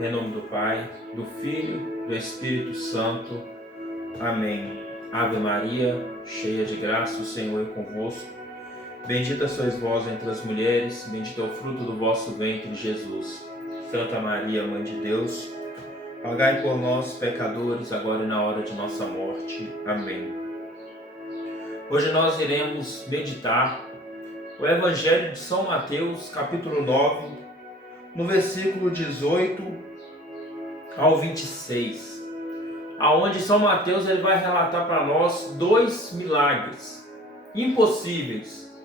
Em nome do Pai, do Filho, do Espírito Santo. Amém. Ave Maria, cheia de graça, o Senhor é convosco. Bendita sois vós entre as mulheres, bendito é o fruto do vosso ventre, Jesus. Santa Maria, Mãe de Deus, rogai por nós, pecadores, agora e na hora de nossa morte. Amém. Hoje nós iremos meditar o Evangelho de São Mateus, capítulo 9, no versículo 18 ao 26, aonde São Mateus ele vai relatar para nós dois milagres impossíveis,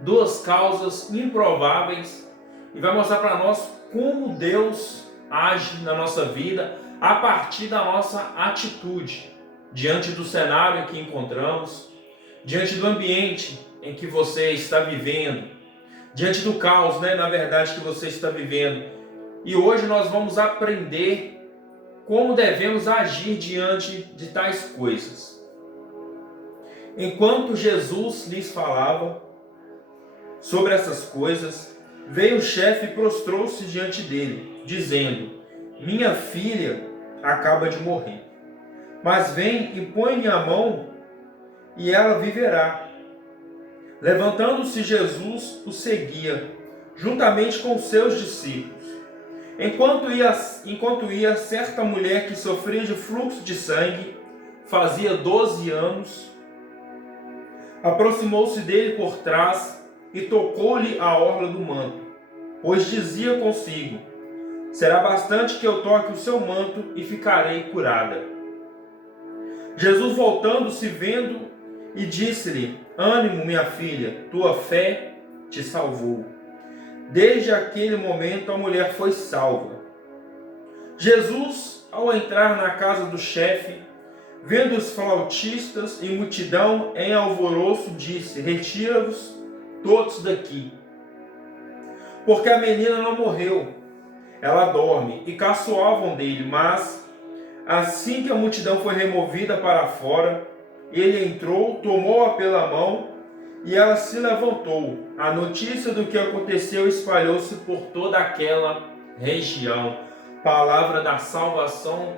duas causas improváveis, e vai mostrar para nós como Deus age na nossa vida a partir da nossa atitude diante do cenário que encontramos, diante do ambiente em que você está vivendo, diante do caos, na verdade, que você está vivendo. E hoje nós vamos aprender como devemos agir diante de tais coisas. Enquanto Jesus lhes falava sobre essas coisas, veio o chefe e prostrou-se diante dele, dizendo: minha filha acaba de morrer, mas vem e põe-lhe a mão e ela viverá. Levantando-se, Jesus o seguia, juntamente com os seus discípulos. Enquanto ia, certa mulher que sofria de fluxo de sangue, fazia 12 anos, aproximou-se dele por trás e tocou-lhe a orla do manto, pois dizia consigo: será bastante que eu toque o seu manto e ficarei curada. Jesus, voltando-se, vendo, e disse-lhe: ânimo, minha filha, tua fé te salvou. Desde aquele momento a mulher foi salva. Jesus, ao entrar na casa do chefe, vendo os flautistas e multidão em alvoroço, disse: retira-vos todos daqui, porque a menina não morreu, ela dorme. E caçoavam dele, mas assim que a multidão foi removida para fora, ele entrou, tomou-a pela mão e ela se levantou. A notícia do que aconteceu espalhou-se por toda aquela região. Palavra da salvação,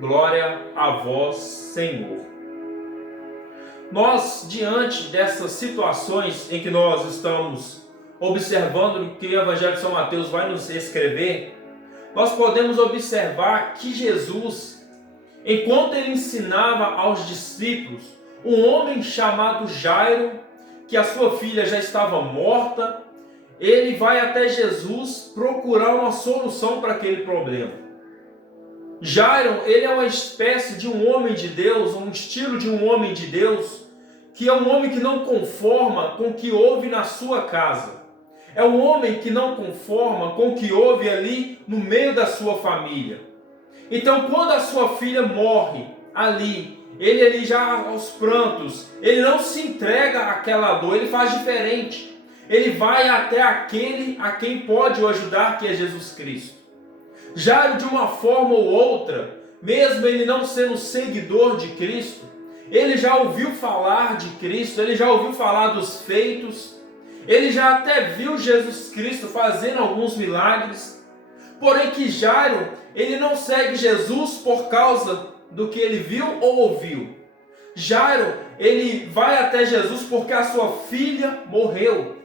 glória a vós, Senhor. Nós, diante dessas situações em que nós estamos observando o que o Evangelho de São Mateus vai nos escrever, nós podemos observar que Jesus, enquanto ele ensinava aos discípulos, um homem chamado Jairo, que a sua filha já estava morta, ele vai até Jesus procurar uma solução para aquele problema. Jairo, ele é uma espécie de um homem de Deus, um estilo de um homem de Deus, que é um homem que não conforma com o que houve na sua casa. É um homem que não conforma com o que houve ali no meio da sua família. Então, quando a sua filha morre ali, ele já aos prantos, ele não se entrega àquela dor, ele faz diferente. Ele vai até aquele a quem pode o ajudar, que é Jesus Cristo. Jairo, de uma forma ou outra, mesmo ele não sendo seguidor de Cristo, ele já ouviu falar de Cristo, ele já ouviu falar dos feitos, ele já até viu Jesus Cristo fazendo alguns milagres. Porém que Jairo, ele não segue Jesus por causa do que ele viu ou ouviu. Jairo, ele vai até Jesus porque a sua filha morreu.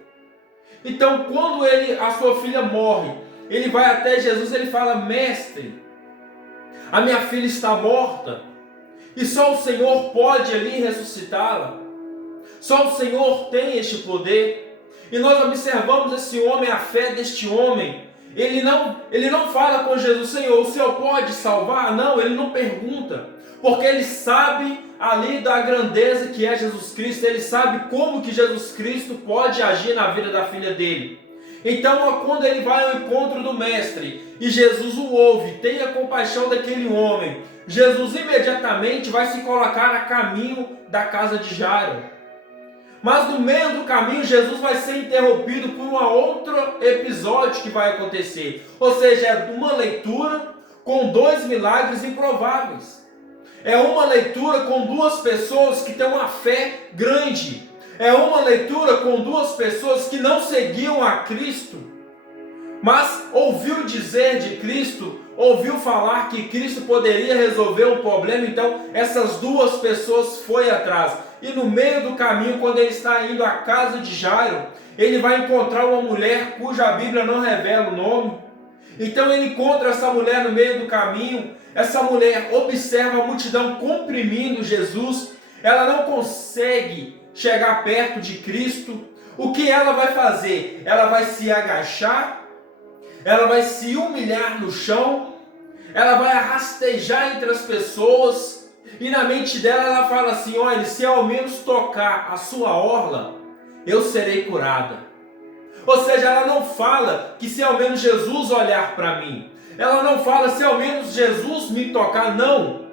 Então, quando a sua filha morre, ele vai até Jesus e ele fala: mestre, a minha filha está morta, e só o Senhor pode ali ressuscitá-la. Só o Senhor tem este poder. E nós observamos esse homem, a fé deste homem. Ele não fala com Jesus: Senhor, o Senhor pode salvar? Não, ele não pergunta, porque ele sabe ali da grandeza que é Jesus Cristo, ele sabe como que Jesus Cristo pode agir na vida da filha dele. Então, quando ele vai ao encontro do mestre e Jesus o ouve, tenha compaixão daquele homem, Jesus imediatamente vai se colocar a caminho da casa de Jairo. Mas no meio do caminho, Jesus vai ser interrompido por um outro episódio que vai acontecer. Ou seja, é uma leitura com dois milagres improváveis. É uma leitura com duas pessoas que têm uma fé grande. É uma leitura com duas pessoas que não seguiam a Cristo, mas ouviu dizer de Cristo, ouviu falar que Cristo poderia resolver um problema, então essas duas pessoas foram atrás. E no meio do caminho, quando ele está indo à casa de Jairo, ele vai encontrar uma mulher cuja Bíblia não revela o nome. Então ele encontra essa mulher no meio do caminho. Essa mulher observa a multidão comprimindo Jesus. Ela não consegue chegar perto de Cristo. O que ela vai fazer? Ela vai se agachar, ela vai se humilhar no chão, ela vai rastejar entre as pessoas, e na mente dela ela fala assim: olha, se ao menos tocar a sua orla, eu serei curada. Ou seja, ela não fala que se ao menos Jesus olhar para mim, ela não fala se ao menos Jesus me tocar, não.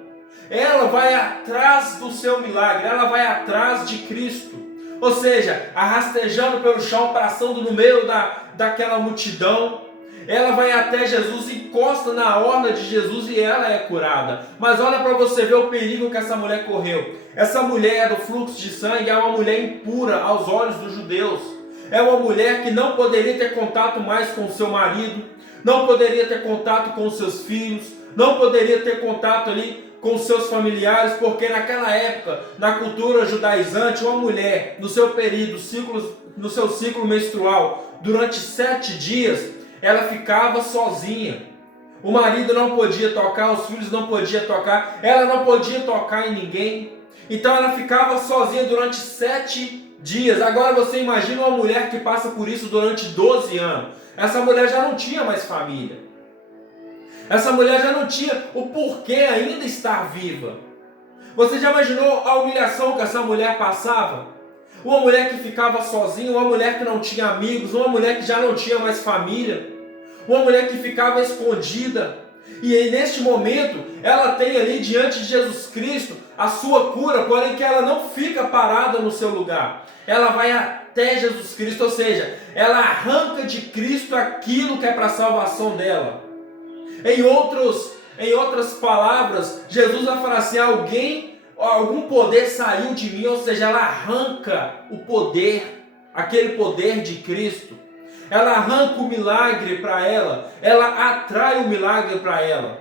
Ela vai atrás do seu milagre, ela vai atrás de Cristo. Ou seja, arrastejando pelo chão, passando no meio daquela multidão. Ela vai até Jesus, encosta na orla de Jesus e ela é curada. Mas olha para você ver o perigo que essa mulher correu. Essa mulher do fluxo de sangue é uma mulher impura aos olhos dos judeus. É uma mulher que não poderia ter contato mais com o seu marido, não poderia ter contato com os seus filhos, não poderia ter contato ali com seus familiares, porque naquela época, na cultura judaizante, uma mulher, no seu período, no seu ciclo menstrual, durante 7 dias, ela ficava sozinha. O marido não podia tocar, os filhos não podiam tocar, ela não podia tocar em ninguém. Então ela ficava sozinha durante 7 dias. Agora você imagina uma mulher que passa por isso durante 12 anos. Essa mulher já não tinha mais família. Essa mulher já não tinha o porquê ainda estar viva. Você já imaginou a humilhação que essa mulher passava? Uma mulher que ficava sozinha, uma mulher que não tinha amigos, uma mulher que já não tinha mais família, uma mulher que ficava escondida. E aí, neste momento, ela tem ali diante de Jesus Cristo a sua cura, porém que ela não fica parada no seu lugar. Ela vai até Jesus Cristo, ou seja, ela arranca de Cristo aquilo que é para a salvação dela. Em outras palavras, Jesus vai falar assim: algum poder saiu de mim, ou seja, ela arranca o poder, aquele poder de Cristo. Ela arranca o milagre para ela, ela atrai o milagre para ela.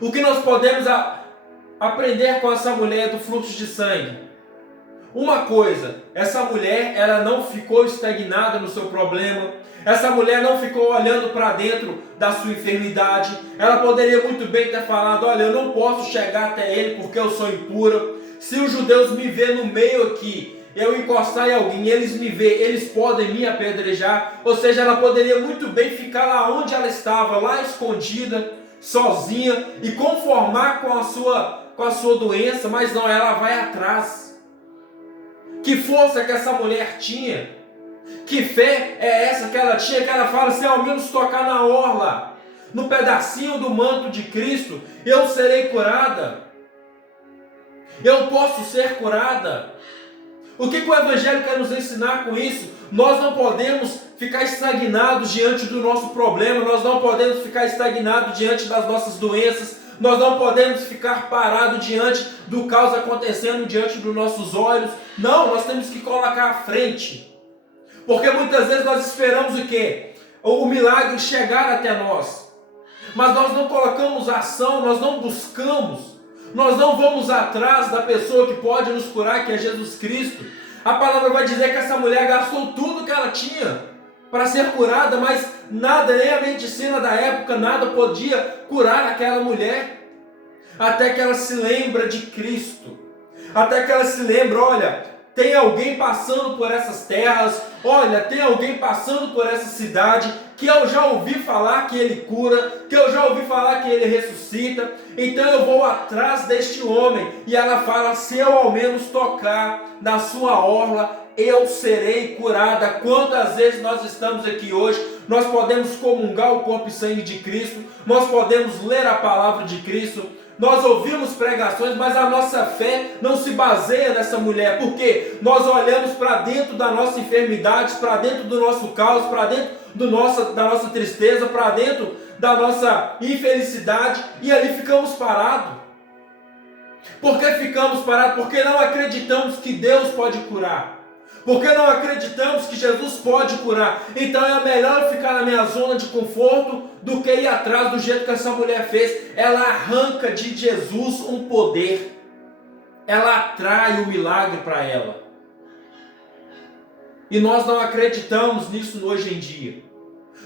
O que nós podemos aprender com essa mulher do fluxo de sangue? Uma coisa, essa mulher, ela não ficou estagnada no seu problema. Essa mulher não ficou olhando para dentro da sua enfermidade. Ela poderia muito bem ter falado: olha, eu não posso chegar até ele porque eu sou impura. Se os judeus me verem no meio aqui, eu encostar em alguém, eles me verem, eles podem me apedrejar. Ou seja, ela poderia muito bem ficar lá onde ela estava, lá escondida, sozinha, e conformar com a sua doença, mas não, ela vai atrás. Que força que essa mulher tinha! Que fé é essa que ela tinha, que ela fala: se ao menos tocar na orla, no pedacinho do manto de Cristo, eu serei curada. Eu posso ser curada. O que o Evangelho quer nos ensinar com isso? Nós não podemos ficar estagnados diante do nosso problema, nós não podemos ficar estagnados diante das nossas doenças, nós não podemos ficar parados diante do caos acontecendo diante dos nossos olhos. Não, nós temos que colocar à frente. Porque muitas vezes nós esperamos o quê? O milagre chegar até nós. Mas nós não colocamos ação, nós não buscamos. Nós não vamos atrás da pessoa que pode nos curar, que é Jesus Cristo. A palavra vai dizer que essa mulher gastou tudo que ela tinha para ser curada, mas nada, nem a medicina da época, nada podia curar aquela mulher. Até que ela se lembra de Cristo. Até que ela se lembra: olha, tem alguém passando por essas terras, olha, tem alguém passando por essa cidade, que eu já ouvi falar que ele cura, que eu já ouvi falar que ele ressuscita, então eu vou atrás deste homem. E ela fala: se eu ao menos tocar na sua orla, eu serei curada. Quantas vezes nós estamos aqui hoje, nós podemos comungar o corpo e sangue de Cristo, nós podemos ler a palavra de Cristo, nós ouvimos pregações, mas a nossa fé não se baseia nessa mulher, porque nós olhamos para dentro da nossa enfermidade, para dentro do nosso caos, para dentro da nossa tristeza, para dentro da nossa infelicidade, e ali ficamos parados. Por que ficamos parados? Porque não acreditamos que Deus pode curar. Porque não acreditamos que Jesus pode curar. Então é melhor eu ficar na minha zona de conforto do que ir atrás do jeito que essa mulher fez. Ela arranca de Jesus um poder. Ela atrai o milagre para ela. E nós não acreditamos nisso hoje em dia.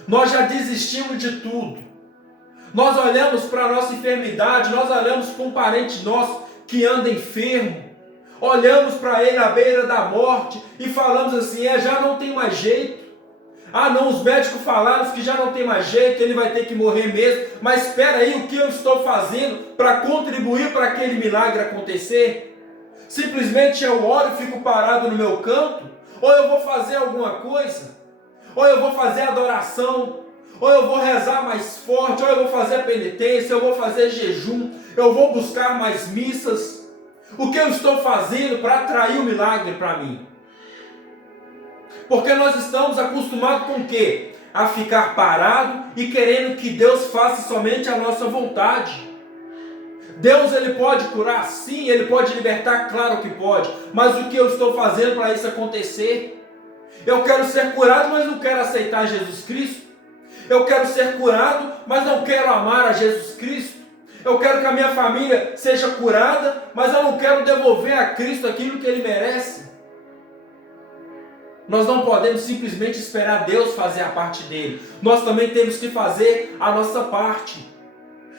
Nós já desistimos de tudo. Nós olhamos para a nossa enfermidade, nós olhamos para um parente nosso que anda enfermo. Olhamos para ele à beira da morte e falamos assim, já não tem mais jeito. Ah não, os médicos falaram que já não tem mais jeito, ele vai ter que morrer mesmo. Mas espera aí, o que eu estou fazendo para contribuir para aquele milagre acontecer? Simplesmente eu oro e fico parado no meu canto? Ou eu vou fazer alguma coisa? Ou eu vou fazer adoração? Ou eu vou rezar mais forte? Ou eu vou fazer penitência? Eu vou fazer jejum? Eu vou buscar mais missas? O que eu estou fazendo para atrair o milagre para mim? Porque nós estamos acostumados com o quê? A ficar parado e querendo que Deus faça somente a nossa vontade. Deus ele pode curar? Sim, ele pode libertar? Claro que pode. Mas o que eu estou fazendo para isso acontecer? Eu quero ser curado, mas não quero aceitar Jesus Cristo. Eu quero ser curado, mas não quero amar a Jesus Cristo. Eu quero que a minha família seja curada, mas eu não quero devolver a Cristo aquilo que Ele merece. Nós não podemos simplesmente esperar Deus fazer a parte dele. Nós também temos que fazer a nossa parte.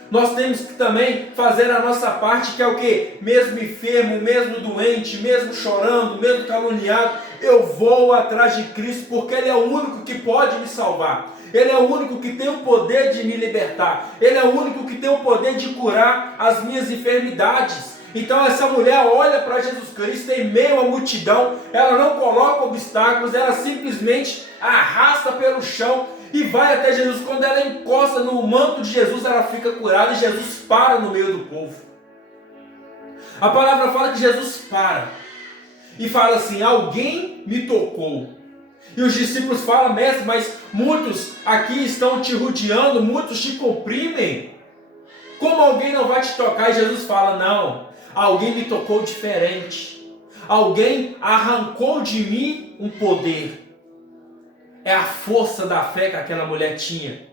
Nós temos que também fazer a nossa parte, que é o quê? Mesmo enfermo, mesmo doente, mesmo chorando, mesmo caluniado, eu vou atrás de Cristo, porque Ele é o único que pode me salvar. Ele é o único que tem o poder de me libertar. Ele é o único que tem o poder de curar as minhas enfermidades. Então essa mulher olha para Jesus Cristo em meio à multidão, ela não coloca obstáculos, ela simplesmente arrasta pelo chão e vai até Jesus. Quando ela encosta no manto de Jesus, ela fica curada e Jesus para no meio do povo. A palavra fala que Jesus para e fala assim, alguém me tocou. E os discípulos falam, mestre, mas muitos aqui estão te rodeando, muitos te comprimem. Como alguém não vai te tocar? E Jesus fala, não, alguém me tocou diferente. Alguém arrancou de mim um poder. É a força da fé que aquela mulher tinha.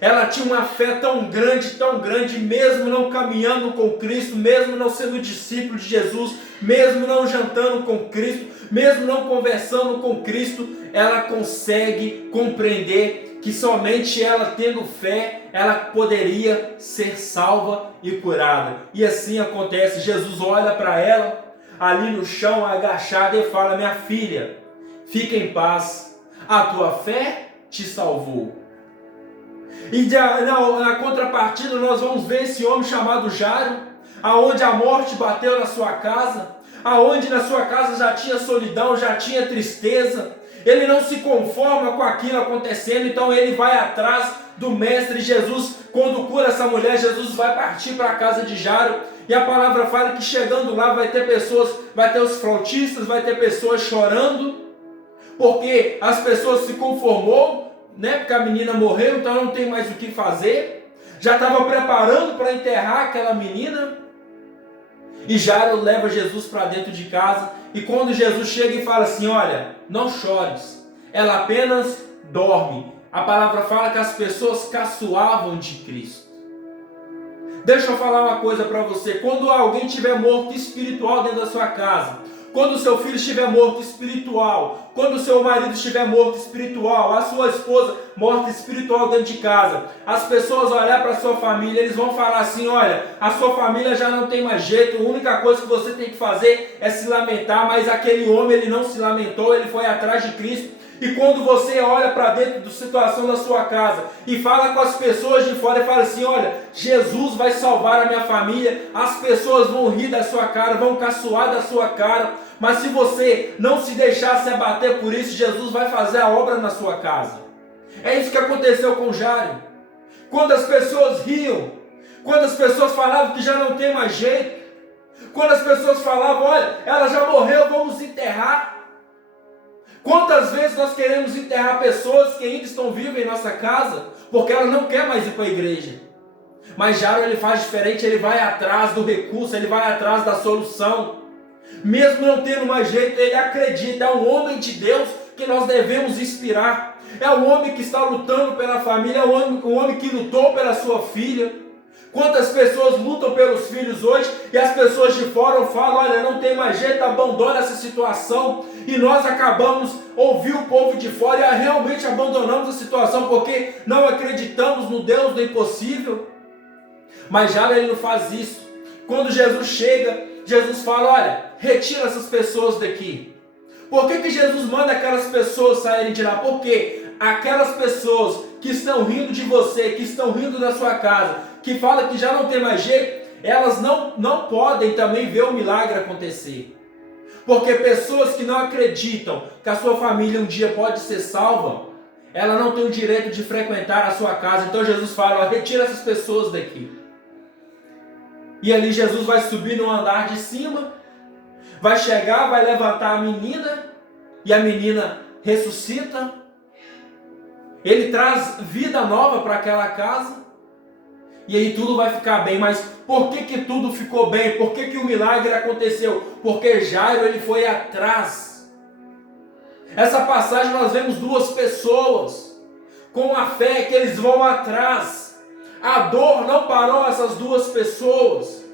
Ela tinha uma fé tão grande, mesmo não caminhando com Cristo, mesmo não sendo discípulo de Jesus, mesmo não jantando com Cristo, mesmo não conversando com Cristo, ela consegue compreender que somente ela tendo fé, ela poderia ser salva e curada. E assim acontece, Jesus olha para ela, ali no chão, agachada, e fala, minha filha, fica em paz, a tua fé te salvou. E na contrapartida nós vamos ver esse homem chamado Jairo, aonde a morte bateu na sua casa, aonde na sua casa já tinha solidão, já tinha tristeza. Ele não se conforma com aquilo acontecendo, então ele vai atrás do mestre Jesus. Quando cura essa mulher, Jesus vai partir para a casa de Jairo, e a palavra fala que chegando lá vai ter pessoas, vai ter os flautistas, vai ter pessoas chorando, porque as pessoas se conformou, porque a menina morreu, então não tem mais o que fazer. Já estava preparando para enterrar aquela menina. E Jairo leva Jesus para dentro de casa. E quando Jesus chega e fala assim, olha, não chores, ela apenas dorme. A palavra fala que as pessoas caçoavam de Cristo. Deixa eu falar uma coisa para você. Quando alguém estiver morto espiritual dentro da sua casa, quando o seu filho estiver morto espiritual, quando o seu marido estiver morto espiritual, a sua esposa morta espiritual dentro de casa, as pessoas olhar para a sua família, eles vão falar assim, olha, a sua família já não tem mais jeito, a única coisa que você tem que fazer é se lamentar, mas aquele homem ele não se lamentou, ele foi atrás de Cristo. E quando você olha para dentro da situação da sua casa e fala com as pessoas de fora e fala assim, olha, Jesus vai salvar a minha família, as pessoas vão rir da sua cara, vão caçoar da sua cara, mas se você não se deixar se abater por isso, Jesus vai fazer a obra na sua casa. É isso que aconteceu com Jairo. Quando as pessoas riam, quando as pessoas falavam que já não tem mais jeito, quando as pessoas falavam, olha, ela já morreu, vamos enterrar. Quantas vezes nós queremos enterrar pessoas que ainda estão vivas em nossa casa, porque ela não quer mais ir para a igreja. Mas Jairo ele faz diferente, ele vai atrás do recurso, ele vai atrás da solução. Mesmo não tendo mais jeito, ele acredita. É um homem de Deus que nós devemos inspirar. É um homem que está lutando pela família, é um homem que lutou pela sua filha. Quantas pessoas lutam pelos filhos hoje e as pessoas de fora falam: olha, não tem mais jeito, abandona essa situação. E nós acabamos ouvir o povo de fora e realmente abandonamos a situação porque não acreditamos no Deus do impossível. Mas já ele não faz isso. Quando Jesus chega, Jesus fala: olha, retira essas pessoas daqui. Por que Jesus manda aquelas pessoas saírem de lá? Porque aquelas pessoas que estão rindo de você, que estão rindo da sua casa, que falam que já não tem mais jeito, elas não podem também ver o milagre acontecer. Porque pessoas que não acreditam que a sua família um dia pode ser salva, ela não tem o direito de frequentar a sua casa. Então Jesus fala: ó, retira essas pessoas daqui. E ali Jesus vai subir no andar de cima, vai chegar, vai levantar a menina, e a menina ressuscita. Ele traz vida nova para aquela casa, e aí tudo vai ficar bem. Mas por que tudo ficou bem? Por que o milagre aconteceu? Porque Jairo, ele foi atrás. Essa passagem nós vemos duas pessoas com a fé que eles vão atrás. A dor não parou essas duas pessoas.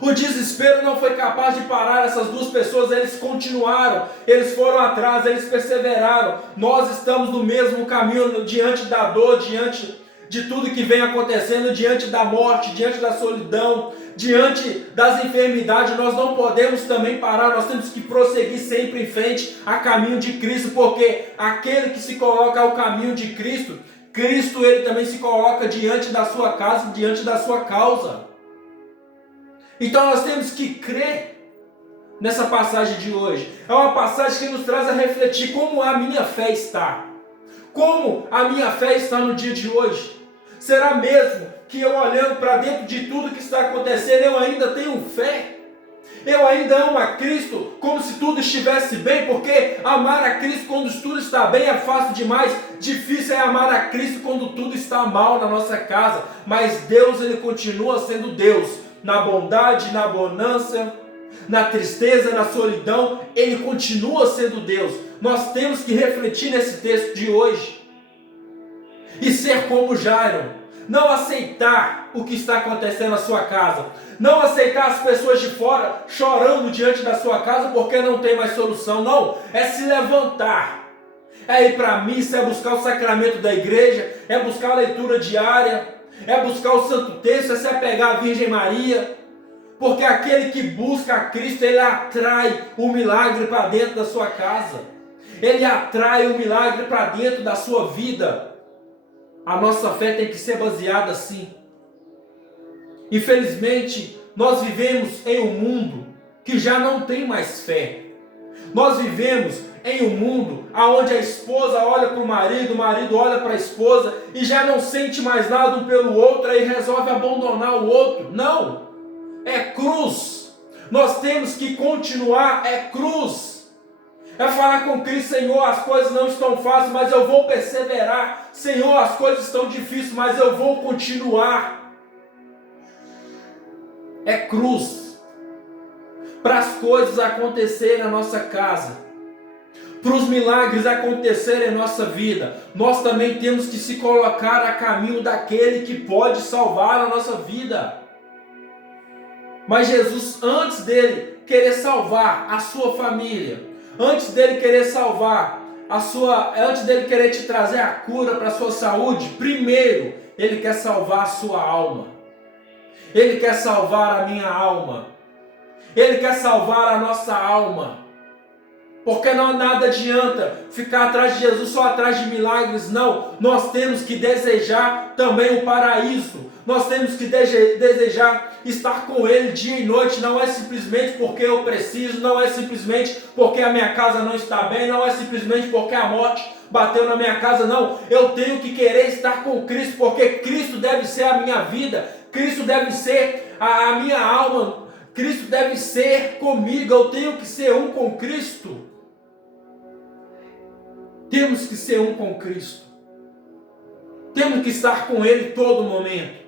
O desespero não foi capaz de parar essas duas pessoas. Eles continuaram, eles foram atrás, eles perseveraram. Nós estamos no mesmo caminho diante da dor, diante de tudo que vem acontecendo, diante da morte, diante da solidão, diante das enfermidades. Nós não podemos também parar, nós temos que prosseguir sempre em frente a caminho de Cristo, porque aquele que se coloca ao caminho de Cristo, Cristo ele também se coloca diante da sua casa, diante da sua causa. Então nós temos que crer nessa passagem de hoje. É uma passagem que nos traz a refletir como a minha fé está. Como a minha fé está no dia de hoje. Será mesmo que eu, olhando para dentro de tudo que está acontecendo, eu ainda tenho fé? Eu ainda amo a Cristo como se tudo estivesse bem? Porque amar a Cristo quando tudo está bem é fácil demais. Difícil é amar a Cristo quando tudo está mal na nossa casa. Mas Deus, ele continua sendo Deus. Na bondade, na bonança, na tristeza, na solidão, ele continua sendo Deus. Nós temos que refletir nesse texto de hoje e ser como Jairo. Não aceitar o que está acontecendo na sua casa. Não aceitar as pessoas de fora chorando diante da sua casa porque não tem mais solução. Não, é se levantar. É ir para a missa, é buscar o sacramento da igreja, é buscar a leitura diária, é buscar o Santo Texto, é se apegar à Virgem Maria. Porque aquele que busca a Cristo, ele atrai o milagre para dentro da sua casa. Ele atrai o milagre para dentro da sua vida. A nossa fé tem que ser baseada assim. Infelizmente, nós vivemos em um mundo que já não tem mais fé. Nós vivemos em um mundo onde a esposa olha para o marido olha para a esposa e já não sente mais nada um pelo outro e resolve abandonar o outro. Não, é cruz. Nós temos que continuar, é cruz. É falar com Cristo: Senhor, as coisas não estão fáceis, mas eu vou perseverar. Senhor, as coisas estão difíceis, mas eu vou continuar. É cruz. Para as coisas acontecerem na nossa casa, para os milagres acontecerem em nossa vida, nós também temos que se colocar a caminho daquele que pode salvar a nossa vida. Mas Jesus, antes dele querer salvar a sua família, antes dele querer salvar antes dele querer te trazer a cura para a sua saúde, primeiro ele quer salvar a sua alma. Ele quer salvar a minha alma. Ele quer salvar a nossa alma. Porque não nada adianta ficar atrás de Jesus só atrás de milagres, não. Nós temos que desejar também o paraíso. Nós temos que desejar estar com Ele dia e noite. Não é simplesmente porque eu preciso, não é simplesmente porque a minha casa não está bem, não é simplesmente porque a morte bateu na minha casa, não. Eu tenho que querer estar com Cristo, porque Cristo deve ser a minha vida, Cristo deve ser a minha alma, Cristo deve ser comigo. Eu tenho que ser um com Cristo. Temos que ser um com Cristo. Temos que estar com Ele todo momento.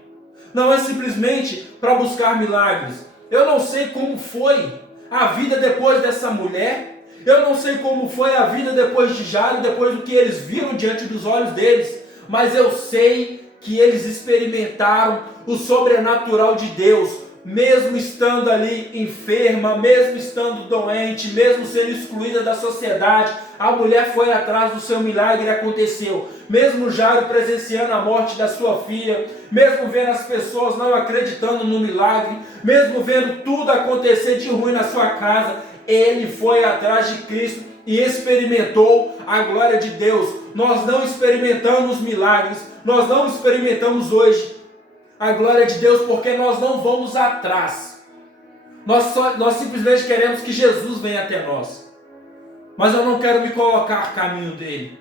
Não é simplesmente para buscar milagres. Eu não sei como foi a vida depois dessa mulher. Eu não sei como foi a vida depois de Jairo, depois do que eles viram diante dos olhos deles, mas eu sei que eles experimentaram o sobrenatural de Deus, mesmo estando ali enferma, mesmo estando doente, mesmo sendo excluída da sociedade. A mulher foi atrás do seu milagre e aconteceu. Mesmo Jairo presenciando a morte da sua filha, mesmo vendo as pessoas não acreditando no milagre, mesmo vendo tudo acontecer de ruim na sua casa, ele foi atrás de Cristo e experimentou a glória de Deus. Nós não experimentamos milagres, nós não experimentamos hoje a glória de Deus porque nós não vamos atrás. Nós simplesmente queremos que Jesus venha até nós. Mas eu não quero me colocar a caminho dele.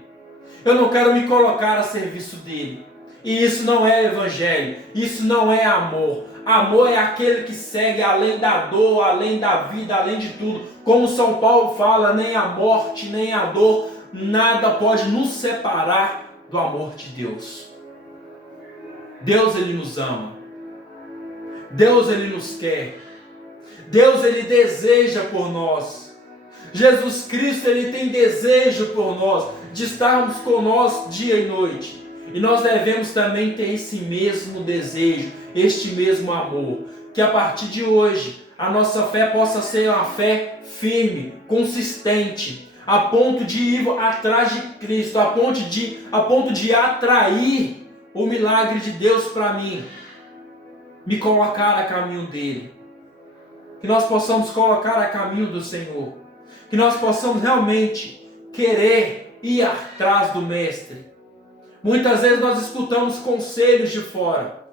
Eu não quero me colocar a serviço dele. E isso não é evangelho. Isso não é amor. Amor é aquele que segue além da dor, além da vida, além de tudo. Como São Paulo fala, nem a morte, nem a dor, nada pode nos separar do amor de Deus. Deus, ele nos ama. Deus, ele nos quer. Deus, ele deseja por nós. Jesus Cristo, ele tem desejo por nós, de estarmos com nós dia e noite. E nós devemos também ter esse mesmo desejo, este mesmo amor. Que a partir de hoje, a nossa fé possa ser uma fé firme, consistente, a ponto de ir atrás de Cristo, a ponto de atrair o milagre de Deus para mim, me colocar a caminho dele. Que nós possamos colocar a caminho do Senhor. Que nós possamos realmente querer ir atrás do Mestre. Muitas vezes nós escutamos conselhos de fora.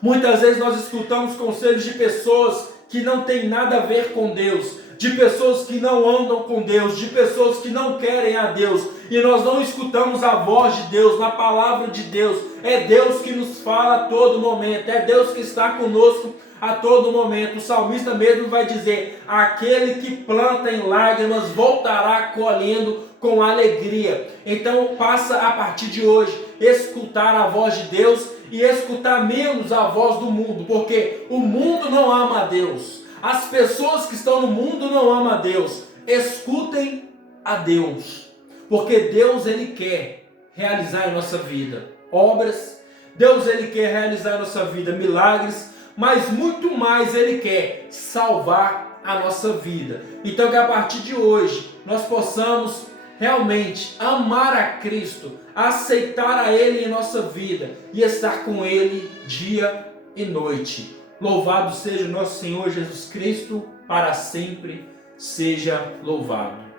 Muitas vezes nós escutamos conselhos de pessoas que não têm nada a ver com Deus, de pessoas que não andam com Deus, de pessoas que não querem a Deus, e nós não escutamos a voz de Deus, na palavra de Deus. É Deus que nos fala a todo momento, é Deus que está conosco a todo momento. O salmista mesmo vai dizer: aquele que planta em lágrimas voltará colhendo com alegria. Então passa a partir de hoje escutar a voz de Deus e escutar menos a voz do mundo, porque o mundo não ama a Deus. As pessoas que estão no mundo não amam a Deus. Escutem a Deus, porque Deus, ele quer realizar em nossa vida obras. Deus, ele quer realizar em nossa vida milagres, mas muito mais ele quer salvar a nossa vida. Então que a partir de hoje nós possamos realmente amar a Cristo, aceitar a Ele em nossa vida e estar com Ele dia e noite. Louvado seja o nosso Senhor Jesus Cristo, para sempre seja louvado.